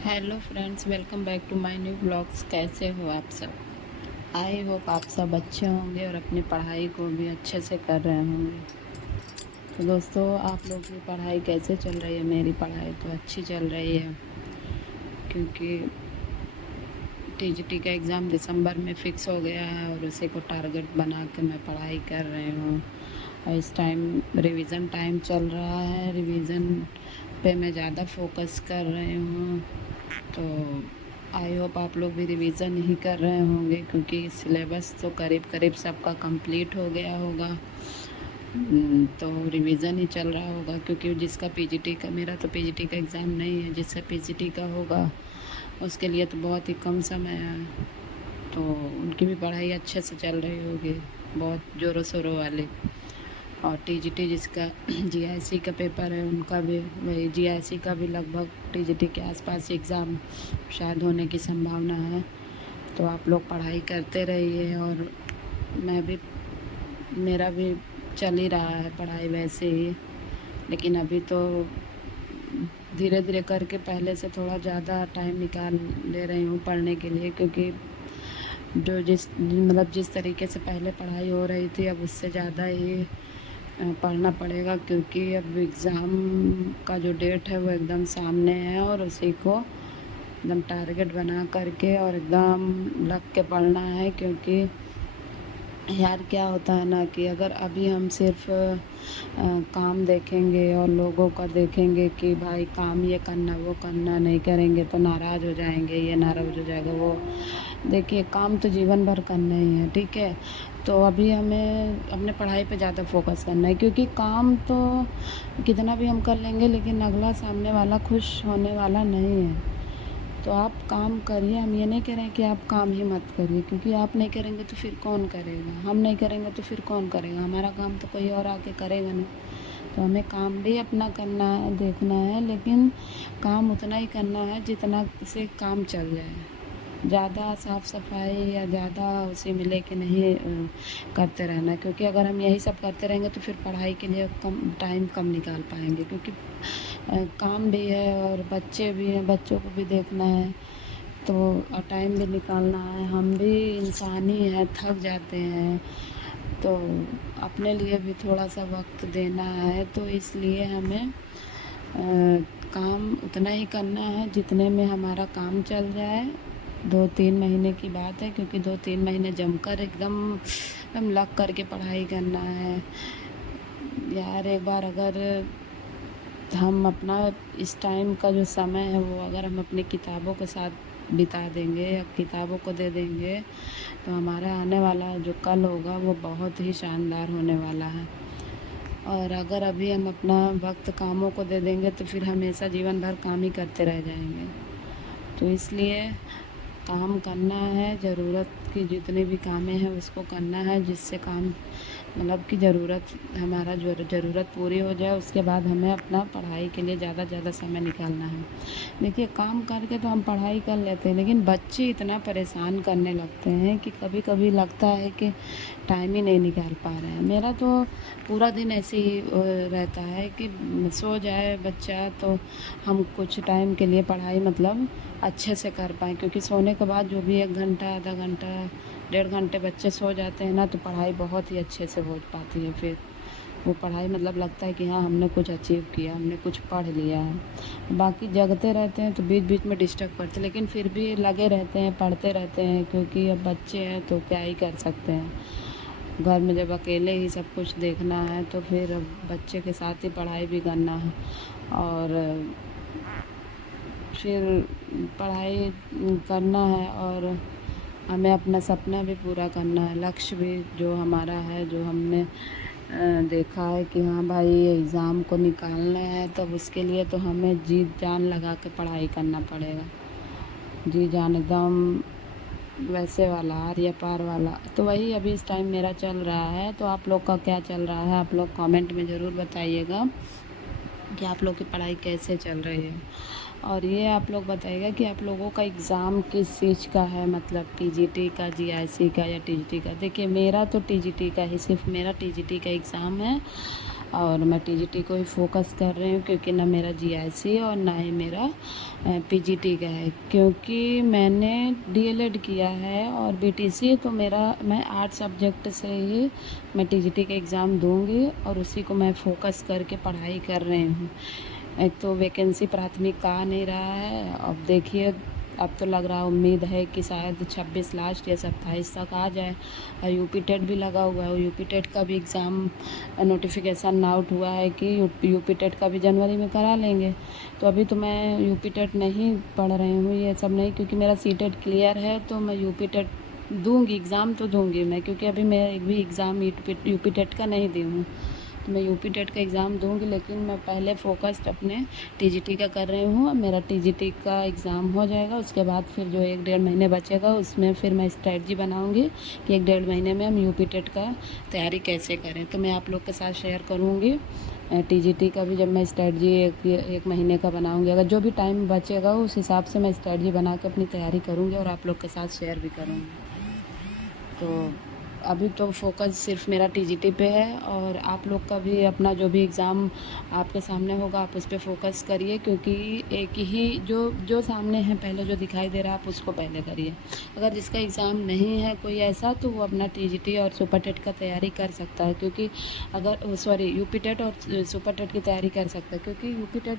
Hello friends, welcome back to my new blogs. कैसे हो आप सब? आई होप आप सब अच्छे होंगे और अपनी पढ़ाई को भी अच्छे से कर रहे होंगे। तो दोस्तों, आप लोग की पढ़ाई कैसे चल रही है? मेरी पढ़ाई तो अच्छी चल रही है, क्योंकि टीजीटी का एग्ज़ाम दिसंबर में फ़िक्स हो गया है और उसी को टारगेट बना के मैं पढ़ाई कर रही हूँ। और इस टाइम रिवीज़न टाइम चल रहा है। रिवीज़न पे मैं ज़्यादा फोकस कर रही हूँ। तो आई होप आप लोग भी रिवीज़न ही कर रहे होंगे, क्योंकि सिलेबस तो करीब करीब सबका कंप्लीट हो गया होगा। तो रिवीज़न ही चल रहा होगा, क्योंकि जिसका पीजीटी का, मेरा तो पीजीटी का एग्ज़ाम नहीं है, जिससे पीजीटी का होगा उसके लिए तो बहुत ही कम समय है। तो उनकी भी पढ़ाई अच्छे से चल रही होगी, बहुत ज़ोरों शोरों वाली। और टीजीटी जिसका जीआईसी का पेपर है, उनका भी वही जीआईसी का भी लगभग टीजीटी के आसपास एग्ज़ाम शायद होने की संभावना है। तो आप लोग पढ़ाई करते रहिए, और मैं भी, मेरा भी चल ही रहा है पढ़ाई वैसे ही। लेकिन अभी तो धीरे धीरे करके पहले से थोड़ा ज़्यादा टाइम निकाल ले रही हूँ पढ़ने के लिए, क्योंकि जिस तरीके से पहले पढ़ाई हो रही थी, अब उससे ज़्यादा ही पढ़ना पड़ेगा, क्योंकि अब एग्ज़ाम का जो डेट है वो एकदम सामने है, और उसी को एकदम टारगेट बना करके और एकदम लग के पढ़ना है। क्योंकि यार क्या होता है ना, कि अगर अभी हम सिर्फ काम देखेंगे और लोगों का देखेंगे कि भाई काम ये करना वो करना, नहीं करेंगे तो नाराज़ हो जाएंगे, ये नाराज़ हो जाएगा वो। देखिए, काम तो जीवन भर करना ही है, ठीक है। तो अभी हमें अपने पढ़ाई पे ज़्यादा फोकस करना है, क्योंकि काम तो कितना भी हम कर लेंगे, लेकिन अगला सामने वाला खुश होने वाला नहीं है। तो आप काम करिए। हम ये नहीं कह रहे हैं कि आप काम ही मत करिए, क्योंकि आप नहीं करेंगे तो फिर कौन करेगा? हम नहीं करेंगे तो फिर कौन करेगा? हमारा काम तो कोई और आके करेगा नहीं। तो हमें काम भी अपना करना है, देखना है, लेकिन काम उतना ही करना है जितना से काम चल जाए। ज़्यादा साफ़ सफाई या ज़्यादा उसी में लेके नहीं करते रहना, क्योंकि अगर हम यही सब करते रहेंगे तो फिर पढ़ाई के लिए टाइम कम निकाल पाएंगे, क्योंकि काम भी है और बच्चे भी हैं, बच्चों को भी देखना है। तो टाइम भी निकालना है। हम भी इंसान ही हैं, थक जाते हैं। तो अपने लिए भी थोड़ा सा वक्त देना है, तो इसलिए हमें काम उतना ही करना है जितने में हमारा काम चल जाए। 2-3 महीने की बात है, क्योंकि 2-3 महीने जमकर एकदम एकदम लग करके पढ़ाई करना है। यार एक बार अगर हम अपना इस टाइम का जो समय है वो अगर हम अपनी किताबों के साथ बिता देंगे या किताबों को दे देंगे, तो हमारा आने वाला जो कल होगा वो बहुत ही शानदार होने वाला है। और अगर अभी हम अपना वक्त कामों को दे देंगे तो फिर हमेशा जीवन भर काम ही करते रह जाएंगे। तो इसलिए काम करना है, ज़रूरत की जितनी भी कामें हैं उसको करना है, जिससे काम मतलब कि हमारा जो ज़रूरत पूरी हो जाए, उसके बाद हमें अपना पढ़ाई के लिए ज़्यादा ज़्यादा समय निकालना है। देखिए, काम करके तो हम पढ़ाई कर लेते हैं, लेकिन बच्चे इतना परेशान करने लगते हैं कि कभी कभी लगता है कि टाइम ही नहीं निकाल पा रहे हैं। मेरा तो पूरा दिन ऐसे ही रहता है कि सो जाए बच्चा तो हम कुछ टाइम के लिए पढ़ाई मतलब अच्छे से कर पाएँ, क्योंकि सोने के बाद जो भी 1 घंटा, आधा घंटा, 1.5 घंटे बच्चे सो जाते हैं ना, तो पढ़ाई बहुत ही अच्छे से हो पाती है। फिर वो पढ़ाई मतलब लगता है कि हाँ, हमने कुछ अचीव किया, हमने कुछ पढ़ लिया है। बाकी जगते रहते हैं तो बीच बीच में डिस्टर्ब करते हैं, लेकिन फिर भी लगे रहते हैं, पढ़ते रहते हैं, क्योंकि अब बच्चे हैं तो क्या ही कर सकते हैं। घर में जब अकेले ही सब कुछ देखना है तो फिर अब बच्चे के साथ ही पढ़ाई भी करना है। और फिर पढ़ाई करना है, और हमें अपना सपना भी पूरा करना है, लक्ष्य भी जो हमारा है, जो हमने देखा है कि हाँ भाई एग्ज़ाम को निकालना है, तब उसके लिए तो हमें जी जान लगा के पढ़ाई करना पड़ेगा। जी जान एकदम वैसे वाला, आर या पार वाला। तो वही अभी इस टाइम मेरा चल रहा है। तो आप लोग का क्या चल रहा है? आप लोग कमेंट में ज़रूर बताइएगा कि आप लोग की पढ़ाई कैसे चल रही है। और ये आप लोग बताइएगा कि आप लोगों का एग्ज़ाम किस चीज़ का है, मतलब टीजीटी का, जीआईसी का या टीजीटी का। देखिए, मेरा तो टीजीटी का ही, सिर्फ मेरा टीजीटी का एग्ज़ाम है। और मैं टीजीटी को ही फोकस कर रही हूँ, क्योंकि ना मेरा जीआईसी और ना ही मेरा पीजीटी का है, क्योंकि मैंने डीएलएड किया है और बीटीसी, तो मैं आर्ट सब्जेक्ट से ही मैं टीजीटी का एग्ज़ाम दूँगी और उसी को मैं फोकस करके पढ़ाई कर रही हूँ। एक तो वैकेंसी प्राथमिक आ नहीं रहा है, अब देखिए, अब तो लग रहा, उम्मीद है कि शायद 26 लास्ट या 27 तक आ जाए। और यूपी टेट भी लगा हुआ है, यूपी टेट का भी एग्ज़ाम नोटिफिकेशन आउट हुआ है कि यूपी टेट का भी जनवरी में करा लेंगे। तो अभी तो मैं यूपी टेट नहीं पढ़ रही हूँ, ये सब नहीं, क्योंकि मेरा सीटेट क्लियर है, तो मैं यूपी टेट दूँगी, एग्ज़ाम तो दूँगी मैं, क्योंकि अभी मैं एक भी एग्ज़ाम यूपी टेट का नहीं दी हूँ। तो मैं यूपी टेट का एग्ज़ाम दूँगी, लेकिन मैं पहले फ़ोकस्ड अपने टीजीटी का कर रही हूँ। मेरा टीजीटी का एग्ज़ाम हो जाएगा, उसके बाद फिर जो 1-1.5 महीने बचेगा, उसमें फिर मैं स्ट्रेटजी बनाऊँगी कि 1-1.5 महीने में हम यूपी टेट का तैयारी कैसे करें। तो मैं आप लोग के साथ शेयर करूँगी टीजीटी का भी, जब मैं स्ट्रेटजी एक महीने का बनाऊँगी। अगर जो भी टाइम बचेगा उस हिसाब से मैं स्ट्रेटजी बना के अपनी तैयारी करूँगी और आप लोग के साथ शेयर भी करूँगी। तो अभी तो फोकस सिर्फ मेरा टीजीटी पे है, और आप लोग का भी अपना जो भी एग्ज़ाम आपके सामने होगा आप उस पे फोकस करिए, क्योंकि एक ही जो सामने है पहले जो दिखाई दे रहा है आप उसको पहले करिए। अगर जिसका एग्ज़ाम नहीं है कोई ऐसा, तो वो अपना टीजीटी और सुपर टेट का तैयारी कर सकता है, क्योंकि अगर यूपी टेट और सुपर टेट की तैयारी कर सकता है, क्योंकि यूपी टेट